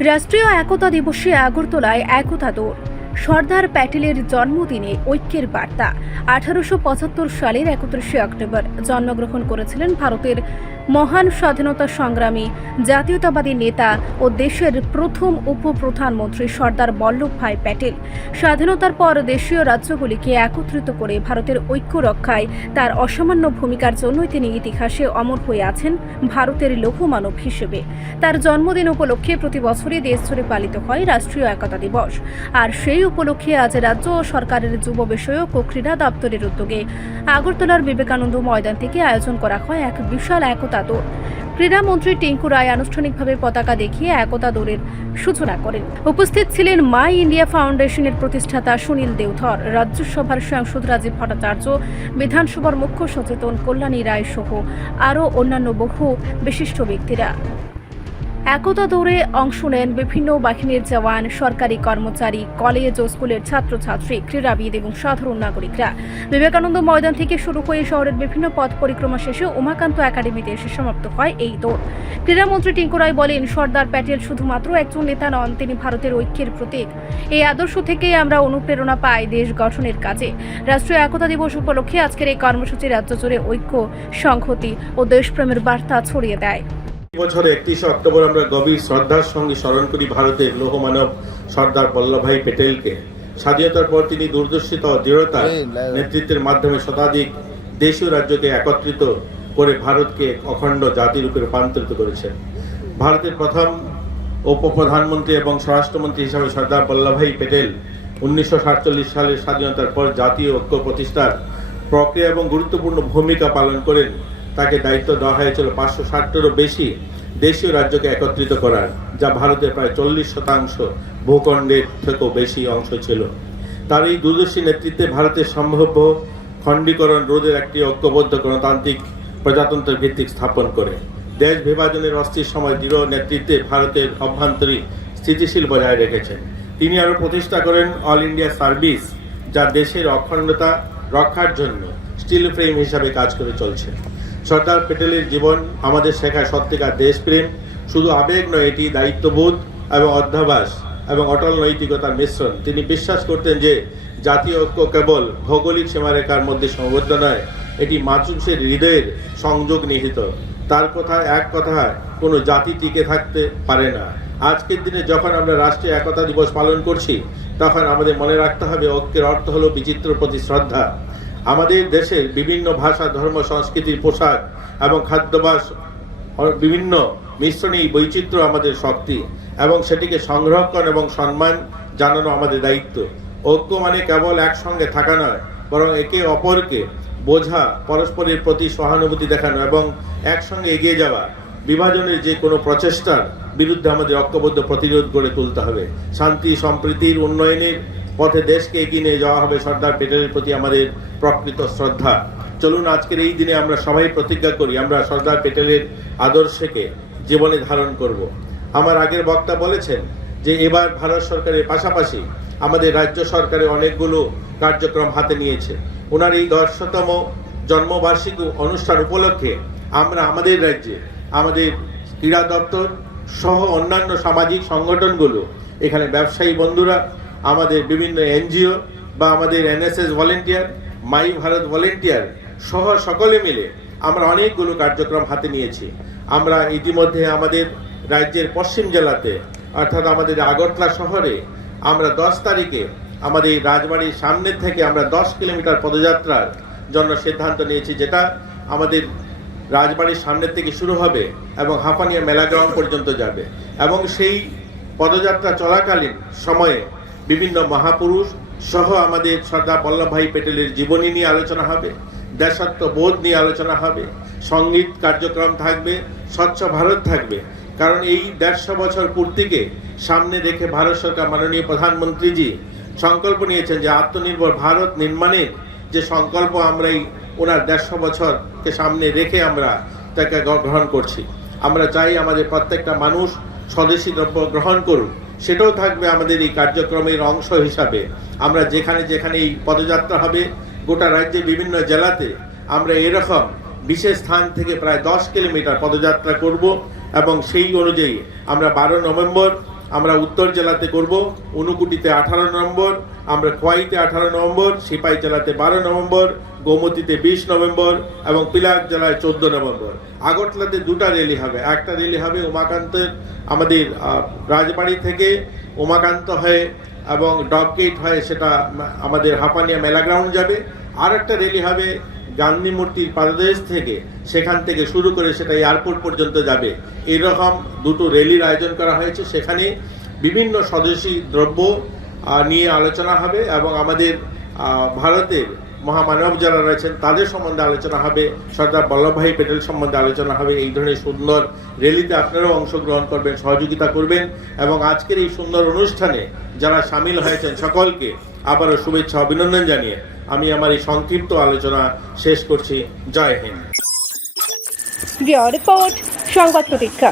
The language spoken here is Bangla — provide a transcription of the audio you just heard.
রাষ্ট্রীয় একতা দিবসে আগরতলায় একতা দৌড়। সর্দার প্যাটেলের জন্মদিনে ঐক্যের বার্তা। আঠারোশো পঁচাত্তর সালের একত্রিশে অক্টোবর জন্মগ্রহণ করেছিলেন ভারতের মহান স্বাধীনতা সংগ্রামী, জাতীয়তাবাদী নেতা ও দেশের প্রথম উপপ্রধানমন্ত্রী সর্দার বল্লভভাই প্যাটেল। স্বাধীনতার পর দেশীয় রাজ্যগুলিকে একত্রিত করে ভারতের ঐক্য রক্ষায় তার অসামান্য ভূমিকার জন্যই তিনি ইতিহাসে অমর হয়ে আছেন ভারতের লৌহমানব হিসেবে। তার জন্মদিন উপলক্ষে প্রতি বছরই দেশ জুড়ে পালিত হয় রাষ্ট্রীয় একতা দিবস। আর সেই উপলক্ষে আজ রাজ্য ও সরকারের যুব বিষয়ক ও ক্রীড়া দপ্তরের উদ্যোগে আগরতলার বিবেকানন্দ ময়দান থেকে আয়োজন করা হয় এক বিশাল একতা দৌড়। ক্রীড়ামন্ত্রী টিঙ্কু রায় আনুষ্ঠানিকভাবে পতাকা দেখিয়ে একতা দৌড়ের সূচনা করেন। উপস্থিত ছিলেন মাই ইন্ডিয়া ফাউন্ডেশনের প্রতিষ্ঠাতা সুনীল দেওধর রাজ্যসভার সাংসদ রাজীব ভট্টাচার্য, বিধানসভার মুখ্য সচেতন কল্যাণী রায় সহ আরও অন্যান্য বহু বিশিষ্ট ব্যক্তিরা। একতা দৌড়ে অংশ নেন বিভিন্ন বাহিনীর জওয়ান, সরকারি কর্মচারী, কলেজ ও স্কুলের ছাত্রছাত্রী, ক্রীড়াবিদ এবং সাধারণ নাগরিকরা। বিবেকানন্দ ময়দান থেকে শুরু হয়ে শহরের বিভিন্ন পথ পরিক্রমা শেষে উমাকান্ত একাডেমিতে এসে সমাপ্ত হয় এই দৌড়। ক্রীড়ামন্ত্রী টিঙ্কু রায় বলেন, সর্দার প্যাটেল শুধুমাত্র একজন নেতা নন, তিনি ভারতের ঐক্যের প্রতীক। এই আদর্শ থেকেই আমরা অনুপ্রেরণা পাই দেশ গঠনের কাজে। রাষ্ট্রীয় একতা দিবস উপলক্ষে আজকের এই কর্মসূচি রাজ্য জুড়ে ঐক্য, সংহতি ও দেশপ্রেমের বার্তা ছড়িয়ে দেয়। বছর একত্রিশে অক্টোবর আমরা গভীর শ্রদ্ধার সঙ্গে স্মরণ করি ভারতের লৌহমানব সর্দার বল্লভভাই প্যাটেলকে স্বাধীনতার পর তিনি দূরদর্শিতা ও দৃঢ়তার নেতৃত্বের মাধ্যমে শতাধিক দেশীয় রাজ্যকে একত্রিত করে ভারতকে অখণ্ড জাতিরূপে রূপান্তরিত করেছেন। ভারতের প্রথম উপপ্রধানমন্ত্রী এবং স্বরাষ্ট্রমন্ত্রী হিসাবে সর্দার বল্লভভাই প্যাটেল উনিশশো সাতচল্লিশ সালের স্বাধীনতার পর জাতীয় ঐক্য প্রতিষ্ঠার প্রক্রিয়া এবং গুরুত্বপূর্ণ ভূমিকা পালন করেন। তাকে দায়িত্ব দেওয়া হয়েছিল পাঁচশো ষাটটিরও বেশি দেশীয় রাজ্যকে একত্রিত করার, যা ভারতের প্রায় চল্লিশ শতাংশ ভূখণ্ডের থেকেও বেশি অংশ ছিল। তার এই দূরদর্শী নেতৃত্বে ভারতের সম্ভাব্য খণ্ডীকরণ রোধের একটি ঐক্যবদ্ধ গণতান্ত্রিক প্রজাতন্ত্রের ভিত্তিক স্থাপন করে। দেশ বিভাজনের অস্থির সময় দৃঢ় নেতৃত্বে ভারতের অভ্যন্তরীণ স্থিতিশীল বজায় রেখেছেন। তিনি আরও প্রতিষ্ঠা করেন অল ইন্ডিয়া সার্ভিস, যা দেশের অখণ্ডতা রক্ষার জন্য স্টিল ফ্রেম হিসাবে কাজ করে চলছে। সর্দার প্যাটেলের জীবন আমাদের শেখায় সত্যিকার দেশপ্রেম। শুধু আবেগ নয়, এটি দায়িত্ববোধ এবং অধ্যাবাস এবং অটল নৈতিকতার মিশ্রণ। তিনি বিশ্বাস করতেন যে জাতীয় ঐক্য কেবল ভৌগোলিক সীমারেখার মধ্যে সীমাবদ্ধ নয়, এটি মানুষের হৃদয়ের সংযোগ নিহিত। তার কথা এক কথায় কোনো জাতি টিকে থাকতে পারে না। আজকের দিনে যখন আমরা রাষ্ট্রীয় একতা দিবস পালন করছি, তখন আমাদের মনে রাখতে হবে ঐক্যের অর্থ হলো বিচিত্র প্রতি শ্রদ্ধা। আমাদের দেশের বিভিন্ন ভাষা, ধর্ম, সংস্কৃতির পোশাক এবং খাদ্যাভ্যাস বিভিন্ন মিশ্রণে এই বৈচিত্র্য আমাদের শক্তি এবং সেটিকে সংরক্ষণ এবং সম্মান জানানো আমাদের দায়িত্ব। ঐক্য মানে কেবল একসঙ্গে থাকা নয়, বরং একে অপরকে বোঝা, পরস্পরের প্রতি সহানুভূতি দেখানো এবং একসঙ্গে এগিয়ে যাওয়া। বিভাজনের যে কোনো প্রচেষ্টার বিরুদ্ধে আমাদের ঐক্যবদ্ধ প্রতিরোধ গড়ে তুলতে হবে। শান্তি, সম্প্রীতির উন্নয়নের পথে দেশকে এগিয়ে নিয়ে যাওয়া হবে সর্দার প্যাটেলের প্রতি আমাদের প্রকৃত শ্রদ্ধা। চলুন, আজকের এই দিনে আমরা সবাই প্রতিজ্ঞা করি, আমরা সর্দার প্যাটেলের আদর্শকে জীবনে ধারণ করব। আমার আগের বক্তা বলেছেন যে, এবার ভারত সরকারের পাশাপাশি আমাদের রাজ্য সরকারে অনেকগুলো কার্যক্রম হাতে নিয়েছে। ওনার এই দশতম জন্মবার্ষিকী অনুষ্ঠান উপলক্ষে আমরা আমাদের রাজ্যে আমাদের ক্রীড়া দপ্তর সহ অন্যান্য সামাজিক সংগঠনগুলো, এখানে ব্যবসায়ী বন্ধুরা আমাদের বিভিন্ন এনজিও বা আমাদের NSS volunteer, my Bharat volunteer সহ সকলে মিলে আমরা অনেকগুলো কার্যক্রম হাতে নিয়েছি। আমরা ইতিমধ্যে আমাদের রাজ্যের পশ্চিম জেলাতে, অর্থাৎ আমাদের আগরতলা শহরে, আমরা দশ তারিখে আমাদের রাজবাড়ির সামনের থেকে আমরা দশ কিলোমিটার পদযাত্রার জন্য সিদ্ধান্ত নিয়েছি, যেটা আমাদের রাজবাড়ির সামনের থেকে শুরু হবে এবং হাঁপানিয়া মেলা গ্রাউন্ড পর্যন্ত যাবে। এবং সেই পদযাত্রা চলাকালীন সময়ে বিভিন্ন মহাপুরুষ সহ আমাদের সর্দার বল্লভভাই প্যাটেলের জীবনী নিয়ে আলোচনা হবে দেশাত্ম বোধ নিয়ে আলোচনা হবে, সংগীত কার্যক্রম থাকবে, স্বচ্ছ ভারত থাকবে। কারণ এই দেড়শো বছর পূর্তিকে সামনে রেখে ভারত সরকার মাননীয় প্রধানমন্ত্রীজি সংকল্প নিয়েছেন যে আত্মনির্ভর ভারত নির্মাণের যে সংকল্প আমরা এই ওনার দেড়শো বছরকে সামনে রেখে আমরা তাকে গ্রহণ করছি। আমরা চাই আমাদের প্রত্যেকটা মানুষ স্বদেশী দ্রব্য গ্রহণ করুক। সেটাও থাকবে আমাদের এই কার্যক্রমের অংশ হিসাবে। আমরা যেখানে যেখানে এই পদযাত্রা হবে, গোটা রাজ্যে বিভিন্ন জেলাতে আমরা এরকম বিশেষ স্থান থেকে প্রায় দশ কিলোমিটার পদযাত্রা করব এবং সেই অনুযায়ী আমরা বারো নভেম্বর আমরা উত্তর জেলাতে করব উনকুটিতে আঠারো নভেম্বর, আমরা খোয়াইতে আঠারো নভেম্বর, সিপাই জেলাতে বারো নভেম্বর গোমতীতে বিশ নভেম্বর এবং পিলাক জেলায় চোদ্দ নভেম্বর। আগরতলাতে দুটা র্যালি হবে। একটা র্যালি হবে উমাকান্তের আমাদের রাজবাড়ি থেকে উমাকান্ত হয়ে এবং ডগ গেট হয়ে সেটা আমাদের হাঁপানিয়া মেলা গ্রাউন্ড যাবে। আর একটা র্যালি হবে গান্ধী মূর্তির পাদদেশ থেকে। সেখান থেকে শুরু করে সেটা এয়ারপোর্ট পর্যন্ত যাবে। এরকম দুটো র্যালির আয়োজন করা হয়েছে। সেখানে বিভিন্ন স্বদেশী দ্রব্য নিয়ে আলোচনা হবে এবং আমাদের ভারতের মহামানব যারা রয়েছেন, তাদের সম্বন্ধে আলোচনা হবে, সর্দার বল্লভভাই প্যাটেল সম্বন্ধে আলোচনা হবে। এই ধরনের সুন্দর র্যালিতে আপনারাও অংশগ্রহণ করবেন, সহযোগিতা করবেন এবং আজকের এই সুন্দর অনুষ্ঠানে যারা সামিল হয়েছেন সকলকে আবারও শুভেচ্ছা, অভিনন্দন জানিয়ে আমি আমার এই সংক্ষিপ্ত আলোচনা শেষ করছি। জয় হিন্দ। রিপোর্ট, সংবাদ প্রতীক্ষা।